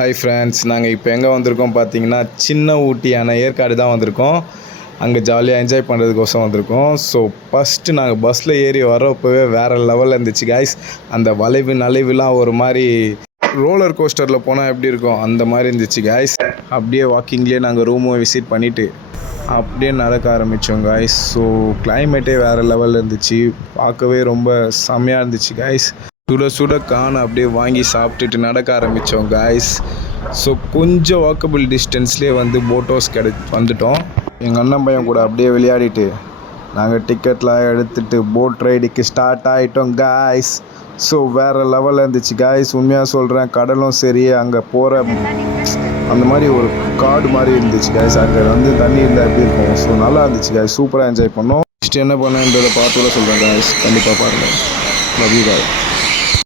Hi friends, நாங்கள் இப்போ எங்கே வந்திருக்கோம் பார்த்தீங்கன்னா, சின்ன ஊட்டியான ஏற்காடு தான் வந்திருக்கோம். அங்கே ஜாலியாக என்ஜாய் பண்ணுறதுக்கோசம் வந்திருக்கோம். ஸோ ஃபஸ்ட்டு நாங்கள் பஸ்ஸில் ஏறி வரப்போவே வேறு லெவலில் இருந்துச்சு காய்ஸ். அந்த வளைவு நலைவுலாம் ஒரு மாதிரி ரோலர் கோஸ்டரில் போனால் எப்படி இருக்கும் அந்த மாதிரி இருந்துச்சு காய்ஸ். அப்படியே வாக்கிங்லேயே நாங்கள் ரூமும் விசிட் பண்ணிவிட்டு அப்படியே நடக்க ஆரம்பித்தோம் காய்ஸ். ஸோ கிளைமேட்டே வேறு லெவலில் இருந்துச்சு, பார்க்கவே ரொம்ப செம்மையாக இருந்துச்சு காய்ஸ். சுட சுட காண அப்படியே வாங்கி சாப்பிட்டுட்டு நடக்க ஆரம்பித்தோம் காய்ஸ். ஸோ கொஞ்சம் வாக்கபிள் டிஸ்டன்ஸ்லேயே போட் ஹவுஸ் வந்துட்டோம். எங்கள் அண்ணன் பையன் கூட அப்படியே விளையாடிட்டு நாங்கள் டிக்கெட்லாம் எடுத்துகிட்டு போட் ரைடுக்கு ஸ்டார்ட் ஆகிட்டோம் காய்ஸ். ஸோ வேறு லெவலில் இருந்துச்சு காய்ஸ். உண்மையாக சொல்கிறேன், கடலும் சரி, அங்கே போகிற அந்த மாதிரி ஒரு காடு மாதிரி இருந்துச்சு காய்ஸ். அங்கே தண்ணி இருந்தால் எப்படி இருக்கும். ஸோ நல்லா இருந்துச்சு காய்ஸ், சூப்பராக என்ஜாய் பண்ணோம். நெக்ஸ்ட் என்ன பண்ணேன்றதை பார்த்து சொல்கிறேன் காய்ஸ், கண்டிப்பாக பாருங்கள். Love you guys.